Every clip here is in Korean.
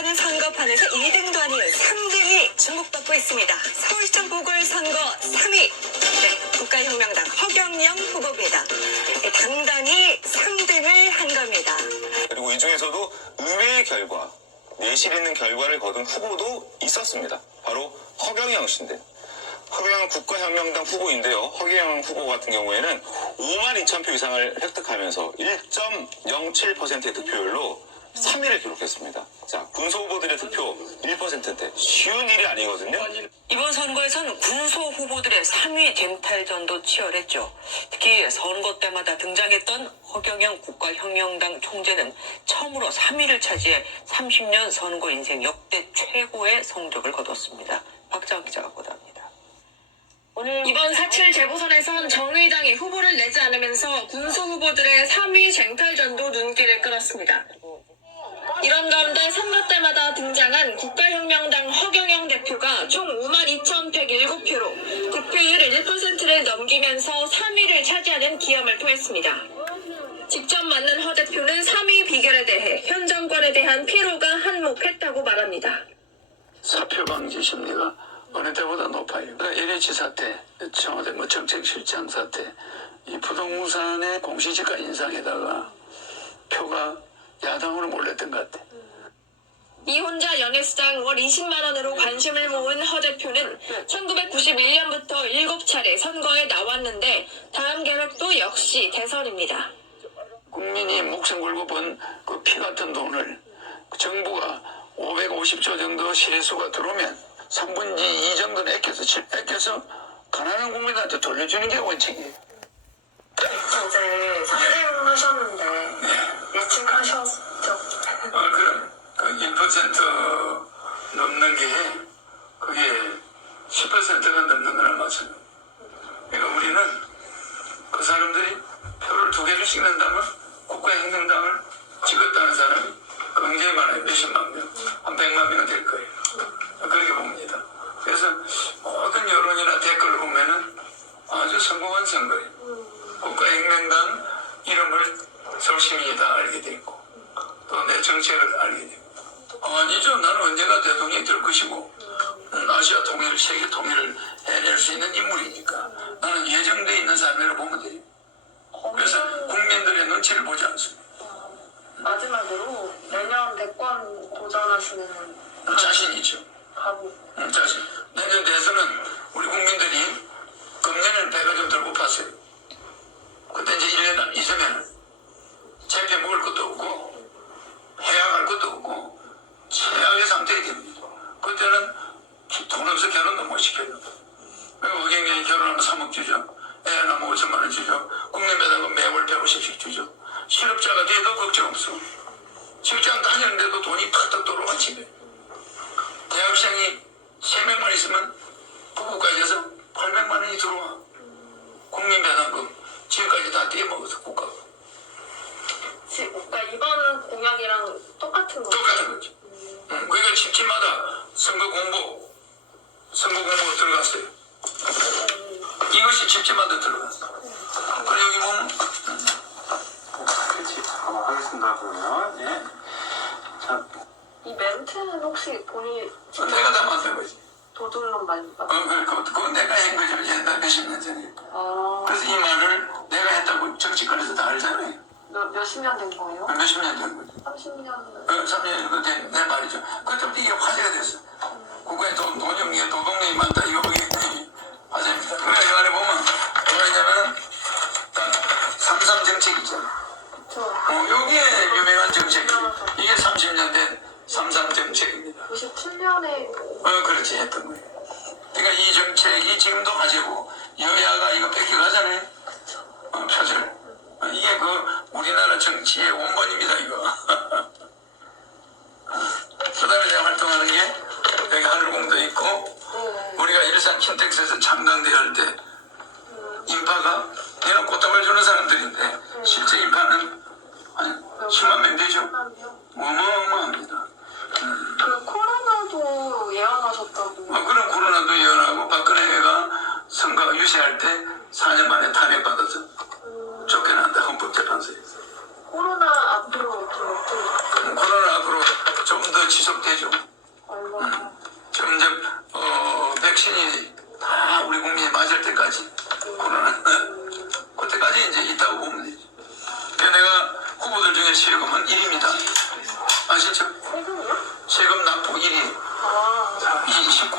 못하는 선거판에서 2등도 아닌 3등이 주목받고 있습니다. 서울시장 보궐선거 3위. 네, 국가혁명당 허경영 후보입니다. 당당히 3등을 한 겁니다. 그리고 이 중에서도 의외의 결과, 내실 있는 결과를 거둔 후보도 있었습니다. 바로 허경영 씨인데, 허경영 국가혁명당 후보인데요. 허경영 후보 같은 경우에는 5만 2천 표 이상을 획득하면서 1.07%의 득표율로 3위를 기록했습니다. 자, 군소 후보들의 득표 1%인데 쉬운 일이 아니거든요. 이번 선거에선 군소 후보들의 3위 쟁탈전도 치열했죠. 특히 선거 때마다 등장했던 허경영 국가혁명당 총재는 처음으로 3위를 차지해 30년 선거 인생 역대 최고의 성적을 거뒀습니다. 박자원 기자가 보도합니다. 이번 4.7 재보선에선 정의당이 후보를 내지 않으면서 군소 후보들의 3위 쟁탈전도 눈길을 끌었습니다. 이런 가운데 선거 때마다 등장한 국가혁명당 허경영 대표가 총 52,107표로 득표율 1%를 넘기면서 3위를 차지하는 기염을 토했습니다. 직접 맞는 허 대표는 3위 비결에 대해 현 정권에 대한 피로가 한몫했다고 말합니다. 사표 방지 심리가 어느 때보다 높아요. 그러니까 LH 사태, 청와대 정책실장 사태, 이 부동산의 공시지가 인상에다가 표가 야당으로 몰렸던 것 같아. 이혼자 연애수당 월 20만 원으로 관심을 모은 허 대표는 1991년부터 7차례 선거에 나왔는데 다음 계획도 역시 대선입니다. 국민이 목숨 걸고 번 그 피 같은 돈을 정부가 550조 정도 세수가 들어오면 3분의 2 정도는 아껴서 가난한 국민한테 돌려주는 게 원칙이에요. 어제 선생하셨는데 예측하셨죠? 그럼 그 1% 넘는 게 그게 10%가 넘는 거나 마찬가지. 그러니까 우리는 그 사람들이 표를 2개씩 낸다면 국가혁명당을 찍었다는 사람이 굉장히 많아요. 몇십만 명, 한 100만 명은 될 거예요. 그렇게 봅니다. 그래서 모든 여론이나 댓글을 보면은 아주 성공한 선거예요. 국가혁명당 이름을 서울시민이 다 알게 됐고 또 내 정책을 알게 되고 아니죠. 나는 언젠가 대통령이 될 것이고 아시아 통일, 세계 통일을 해낼 수 있는 인물이니까 나는 예정되어 있는 삶을 보면 돼요. 그래서 국민들의 눈치를 보지 않습니다. 마지막으로 내년 대권 도전하시는 자신이죠. 각오. 자신. 내년 대선은 우리 국민들이 금년에는 배가 좀 덜 고팠어요. 그때 이제 1년 있으면 채표 먹을 것도 없고 해약할 것도 없고 최악의 상태가 됩니다. 그때는 돈 없어 결혼도 못 시켜요. 그리고 허경영이 결혼하면 3억 주죠. 애 낳으면 5천만 원 주죠. 국민배당금 매월 150씩 주죠. 실업자가 돼도 걱정 없어. 직장 다니는데도 돈이 팍팍 들어와 집에. 대학생이 3명만 있으면 부부까지 해서 800만 원이 들어와. 국민배당금 지금까지 다 떼먹어서 국가가. 그러니까 이번 공약이랑 똑같은 거죠? 똑같은 거죠. 그러니까 집집마다 선거 공보 들어갔어요. 이것이 집집마다 들어갔어. 그리고 여기 보면 그렇지. 잠깐만 하겠습니다. 그러면 예. 자, 이 멘트는 혹시 본인이 내가 다 만든 거지. 도둑놈 말입니까? 그건 내가 한 거죠. 옛날 몇십 년 전에. 아, 그래서 이 말을 내가 했다고 정치권에서 다 알잖아요. 몇십 년 된 거예요? 몇십 년 된 거죠. 30년. 3년 된 내 말이죠. 그때부터 이게 화제가 됐어. 국가에 돈이 없는 게 도둑놈이 많다. 이거 화제입니다. 그래, 이 안에 보면 뭐냐면 3.3 정책 있잖아. 여기에 유명한 정책이에요. 이게 30년 된 3.3 정책입니다. 97년에 그렇지 했던 거예요. 그러니까 이 정책이 지금도 화제고 여야가 이거 뺏겨가잖아요. 표절. 이게 우리나라 정치의 원본입니다, 이거. 그다음에 내가 활동하는 게 여기 하늘공도 있고 우리가 일산 킨텍스에서 창당대 할 때 인파가 얘는 꽃다발 주는 사람들인데 실제 인파는 한 10만 명 되죠. 어마어마합니다. 그 코로나도 예언하셨다고. 그런 코로나도 예언하고 박근혜가 선거 유세할 때 4년 만에 탄핵받아서 쫓겨난다 헌법재판소에서. 코로나 앞으로 좀 어떻게? 코로나 앞으로 좀 더 지속되죠. 점점 백신이 다 우리 국민이 맞을 때까지 코로나 그때까지 이제 있다고 보면 되죠. 그래서 내가 후보들 중에 세금은 1위입니다. 아시죠? 세금 납부 1위. 29,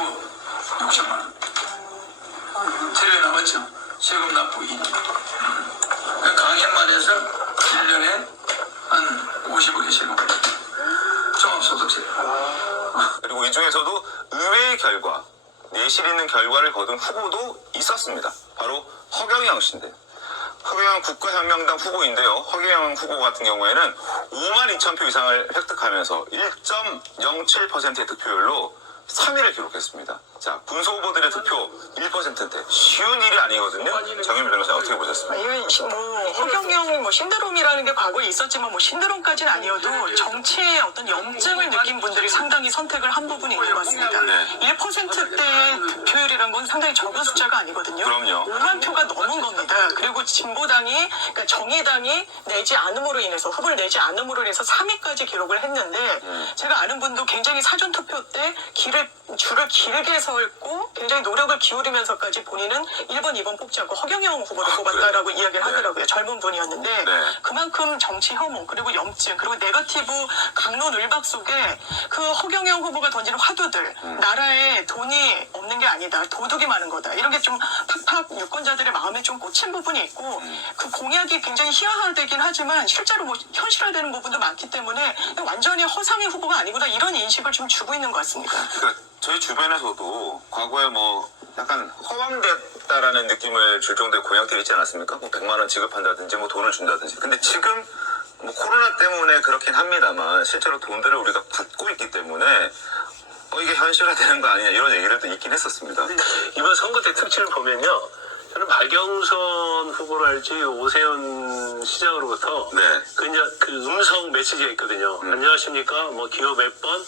6천만 원. 세금이 남았죠? 세금 납부 1위. 강연만 해서 1년에 한 50억의 세금. 종합소득세. 그리고 이 중에서도 의외의 결과, 내실 있는 결과를 거둔 후보도 있었습니다. 바로 허경영 씨인데, 허경영 국가혁명당 후보인데요. 허경영 후보 같은 경우에는 5만 2천 표 이상을 획득하면서 1.07%의 득표율로 3위를 기록했습니다. 자, 군소 후보들의 득표 1%인데 쉬운 일이 아니거든요. 정윤 변호사 어떻게 보셨습니까? 이건 허경영 신드롬이라는 게 과거에 있었지만 신드롬까지는 아니어도 정치의 어떤 염증을 느낀 분들이 상당히 선택을 한 부분이 있는 것 같습니다. 네. 1%대의 득표율이라는 건 상당히 적은 숫자가 아니거든요. 그럼요. 5만 표가 넘은 겁니다. 그리고 진보당이, 그러니까 정의당이 내지 않음으로 인해서, 후보를 내지 않음으로 인해서 3위까지 기록을 했는데, 제가 아는 분도 굉장히 사전투표 때 줄을 길게 서있고 굉장히 노력을 기울이면서까지 본인은 1번, 2번 뽑지 않고 허경영 후보를 뽑았다라고 그래요? 이야기를 하더라고요. 젊은 분이었는데 네. 그만큼 정치 혐오 그리고 염증 그리고 네거티브 강론 울박 속에 그 허경영 후보가 던지는 화두들 나라에 돈이 없는 게 아니다. 도둑이 많은 거다. 이런 게 좀 팍팍 유권자들의 마음에 좀 꽂힌 부분이 있고 그 공약이 굉장히 희화화되긴 하지만 실제로 현실화되는 부분도 많기 때문에 완전히 허상의 후보가 아니구나 이런 인식을 좀 주고 있는 것 같습니다. 그러니까 저희 주변에서도 과거에 약간 허황됐다라는 느낌을 줄 정도의 공약들이 있지 않았습니까? 100만 원 지급한다든지 돈을 준다든지. 근데 지금 코로나 때문에 그렇긴 합니다만 실제로 돈들을 우리가 받고 있기 때문에 이게 현실화되는 거 아니냐 이런 얘기를 있긴 했었습니다. 이번 선거 때 특징을 보면요. 저는 박영선 후보랄지 오세훈 시장으로부터 네. 그 음성 메시지가 있거든요. 안녕하십니까? 기호 몇 번?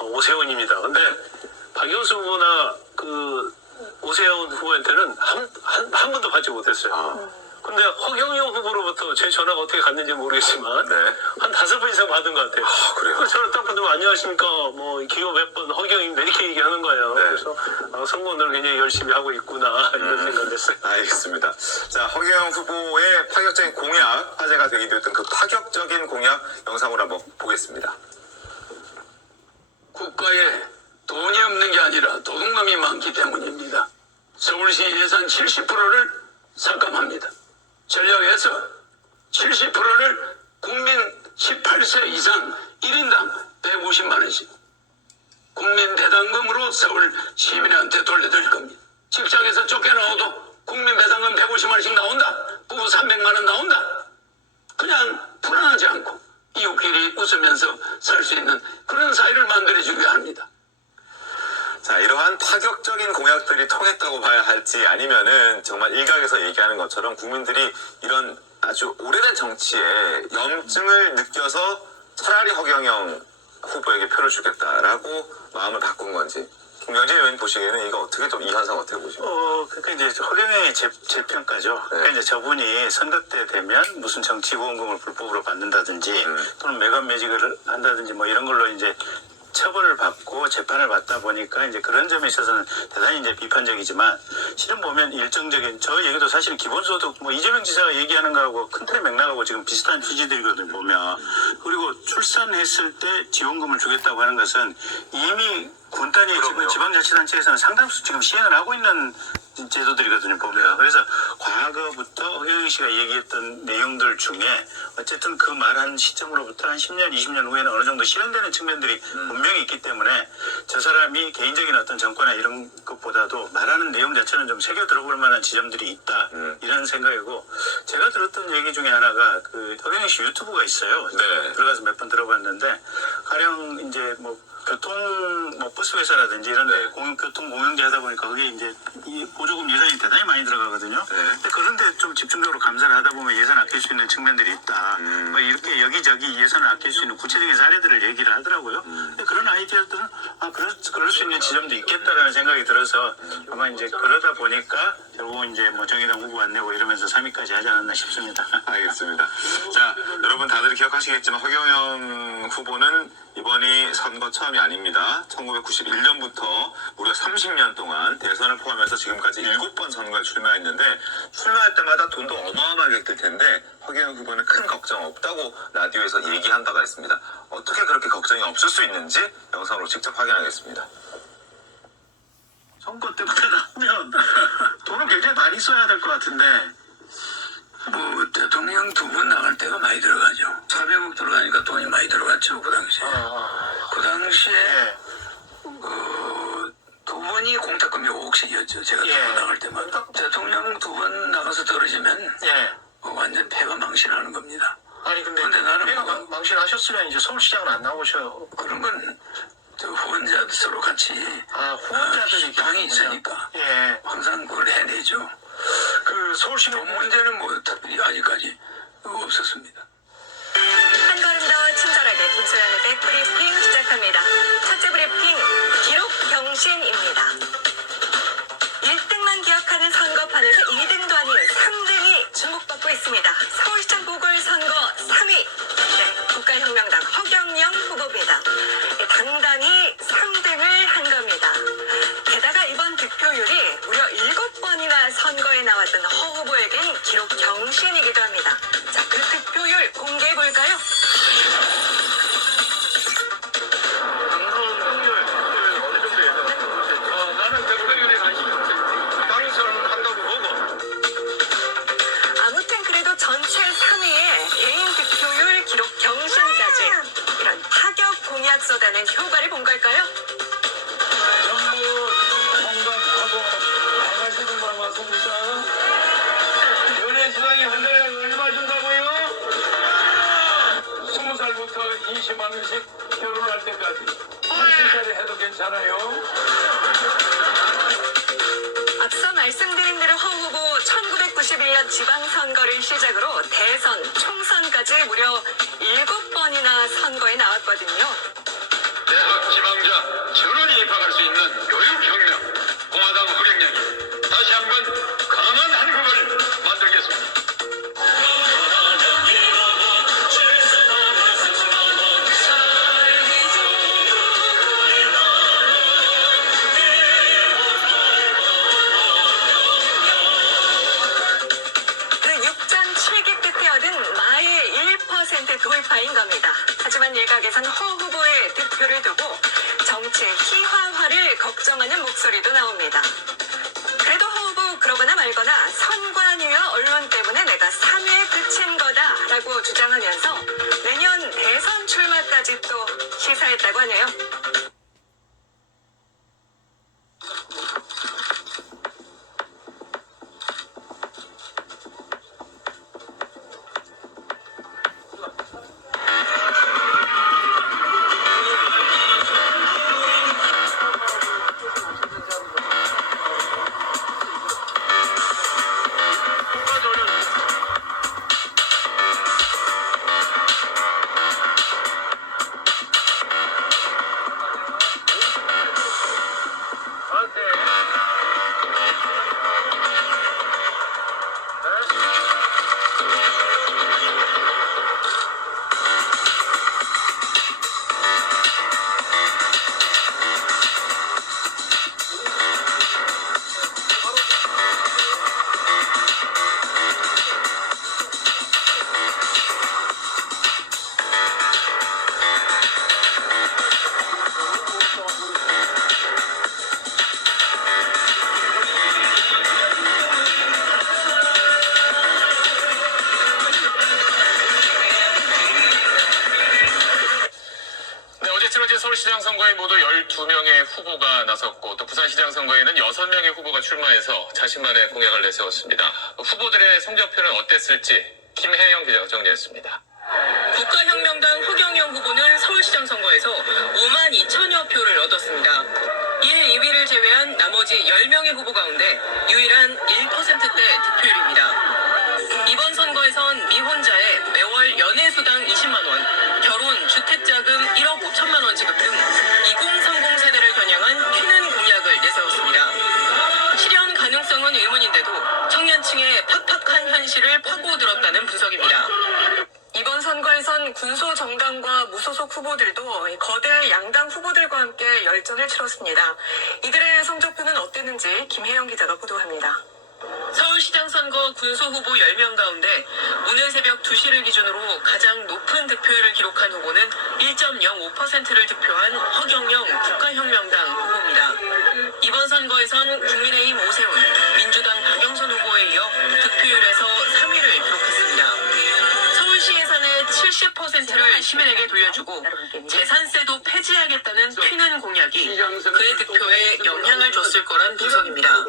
오세훈입니다. 근데 박영선 후보나 오세훈 후보한테는 한 번도 받지 못했어요. 근데 허경영 후보로부터 제 전화가 어떻게 갔는지 모르겠지만 네. 한 5번 이상 받은 것 같아요. 그래요? 그래서 저는 딱 보면 안녕하십니까? 기호 몇 번 허경영입니다. 이렇게 얘기하는 거예요. 네. 그래서 선거를 굉장히 열심히 하고 있구나 이런 생각을 했어요. 알겠습니다. 자, 허경영 후보의 파격적인 공약, 화제가 되기도 했던 그 파격적인 공약 영상으로 한번 보겠습니다. 국가에 돈이 없는 게 아니라 도둑놈이 많기 때문입니다. 서울시 예산 70%를 삭감합니다. 전략에서 70%를 국민 18세 이상 1인당 150만 원씩 국민 배당금으로 서울 시민한테 돌려드릴 겁니다. 직장에서 쫓겨나와도 국민 배당금 150만 원씩 나온다. 부부 300만 원 나온다. 그냥 불안하지 않고 이웃끼리 웃으면서 살 수 있는 그런 사회를 만들어주게 합니다. 자, 이러한 파격적인 공약들이 통했다고 봐야 할지 아니면은 정말 일각에서 얘기하는 것처럼 국민들이 이런 아주 오래된 정치에 염증을 느껴서 차라리 허경영 후보에게 표를 주겠다라고 마음을 바꾼 건지. 김경진 의원님 보시기에는 이거 어떻게 좀 이 현상 어떻게 보십니까? 그러니까 이제 허경영의 재평가죠. 그러니까 이제 저분이 선거 때 되면 무슨 정치 후원금을 불법으로 받는다든지 또는 매각 매직을 한다든지 이런 걸로 이제 처벌을 받고 재판을 받다 보니까 이제 그런 점에 있어서는 대단히 이제 비판적이지만 실은 보면 일정적인 저 얘기도 사실 기본소득 이재명 지사가 얘기하는 거하고 큰 틀의 맥락하고 지금 비슷한 취지들이거든요 보면. 그리고 출산했을 때 지원금을 주겠다고 하는 것은 이미 군단위 지금 지방자치단체에서는 상당수 지금 시행을 하고 있는 제도들이거든요 보면. 그래서 과거부터 허경영 씨가 얘기했던 내용들 중에 어쨌든 그 말한 시점으로부터 한 10년 20년 후에는 어느 정도 실현되는 측면들이 분명히 있기 때문에 저 사람이 개인적인 어떤 정권이나 이런 것보다도 말하는 내용 자체는 좀 새겨 들어볼 만한 지점들이 있다 이런 생각이고, 제가 들었던 얘기 중에 하나가 허경영 씨 유튜브가 있어요. 네. 들어가서 몇 번 들어봤는데 가령 이제 교통 버스 회사라든지 이런 데 교통 공영제 하다 보니까 그게 이제 이 보조금 예산이 대단히 많이 들어가거든요. 근데 그런데 좀 집중적으로 감사를 하다 보면 예산 아낄 수 있는 측면들이 있다. 이렇게 여기저기 예산을 아낄 수 있는 구체적인 사례들을 얘기를 하더라고요. 근데 그런 아이디어들은 그럴 수 있는 지점도 있겠다라는 생각이 들어서 아마 이제 그러다 보니까 결국은 이제 뭐 정의당 후보 안 내고 이러면서 3위까지 하지 않았나 싶습니다. 알겠습니다. 자, 여러분 다들 기억하시겠지만 허경영 후보는 이번이 선거 처음이 아닙니다. 1991년부터 무려 30년 동안 대선을 포함해서 지금까지 7번 선거에 출마했는데 출마할 때마다 돈도 어마어마하게 들 텐데 허경영 후보는 큰 걱정 없다고 라디오에서 얘기한 바가 있습니다. 어떻게 그렇게 걱정이 없을 수 있는지 영상으로 직접 확인하겠습니다. 선거 때마다 나오면 돈을 굉장히 많이 써야 될 것 같은데 뭐 대통령 2번 나갈 때가 많이 들어가죠. 400억 들어가니까 돈이 많이 들어갔죠. 그 당시에. 그 당시에 그 2번이 공탁금이 5억씩이었죠. 제가 2번 나갈 때마다. 대통령 2번 나가서 떨어지면 예. 완전 패가 망신하는 겁니다. 아니 근데 나는 내가 뭐- 망신하셨으면 이제 서울시장은 안 나오셔요. 그런 건 후원자들 서로 같이 후원자들이 당이 있으니까 예. 항상 그걸 해내죠. 그 서울시민 돈 문제는 뭐 특별히 아직까지 없었습니다. 한 걸음 더 친절하게 김소연의 백브리핑 시작합니다. 첫째 브리핑, 기록 경신입니다. 1등만 기억하는 선거판에서 2등도 아닌 3등이 주목받고 있습니다. 서울시장 보궐선거 3위. 네, 국가혁명당 허경영 후보입니다. 당당히 3등을 한 겁니다. 게다가 이번 득표율이 무려 7번이나 선거에 나왔던 허 후보에겐 기록 경신이기도 합니다. 자, 그 득표율 공개해볼까요? 당선 확률 어느 정도 예상하세요? 나는 득표율에 관심이 없어요. 당선을 한다고 보고. 아무튼 그래도 전체 3위에 개인 득표율 기록 경신까지 이런 파격 공약 쏟아낸 효과를 본 걸까요? 정부 통과하고 나가시는 말 맞습니까? 연애수당이 한 달에 얼마 준다고요? 20살부터 20만 원씩 결혼할 때까지 30살에 해도 괜찮아요? 앞서 말씀드린 대로 허 후보 1991년 지방선거를 시작으로 대선, 총선까지 무려 7번이나 선거에 나왔거든요. 대학 지방자 전원이 입학할 수 있는 교육혁명 공화당 허경영이 다시 한번 강한 한국을 만들겠습니다. 그 6전 7기 끝에 얻은 마의 1% 돌파인 겁니다. 하지만 일각에선 허 후보의 득표를 두고 정치의 희화화를 걱정하는 목소리도 나옵니다. 그래도 허 후보 그러거나 말거나 선관위와 언론 때문에 내가 3위에 그친 거다라고 주장하면서 내년 대선 출마까지 또 시사했다고 하네요. 치러진 서울시장 선거에 모두 12명의 후보가 나섰고 또 부산시장 선거에는 6명의 후보가 출마해서 자신만의 공약을 내세웠습니다. 후보들의 성적표는 어땠을지 김혜영 기자가 정리했습니다. 국가혁명당 허경영 후보는 서울시장 선거에서 5만 2천여 표를 얻었습니다. 1, 2위를 제외한 나머지 10명의 후보 가운데 유일한 1%대 득표율입니다. 이번 선거에선 미혼자에 매월 연애수당 20만 원, 결혼, 주택자금 1억 5천만 원 지급 등 2030 세대를 겨냥한 튀는 공약을 내세웠습니다. 실현 가능성은 의문인데도 군소 정당과 무소속 후보들도 거대 양당 후보들과 함께 열전을 치렀습니다. 이들의 성적표는 어땠는지 김혜영 기자가 보도합니다. 서울시장 선거 군소 후보 10명 가운데 오늘 새벽 2시를 기준으로 가장 높은 득표율을 기록한 후보는 1.05%를 득표한 허경영 국가혁명당 후보입니다. 이번 선거에선 국민의힘 오세훈, 민주당 박영선 후보에 이어 득표율에서 3위를 기록했습니다. 서울시 예산의 70%를 시민에게 돌려주고 재산세도 폐지하겠다는 튀는 공약이 그의 득표에 영향을 줬을 거란 분석입니다.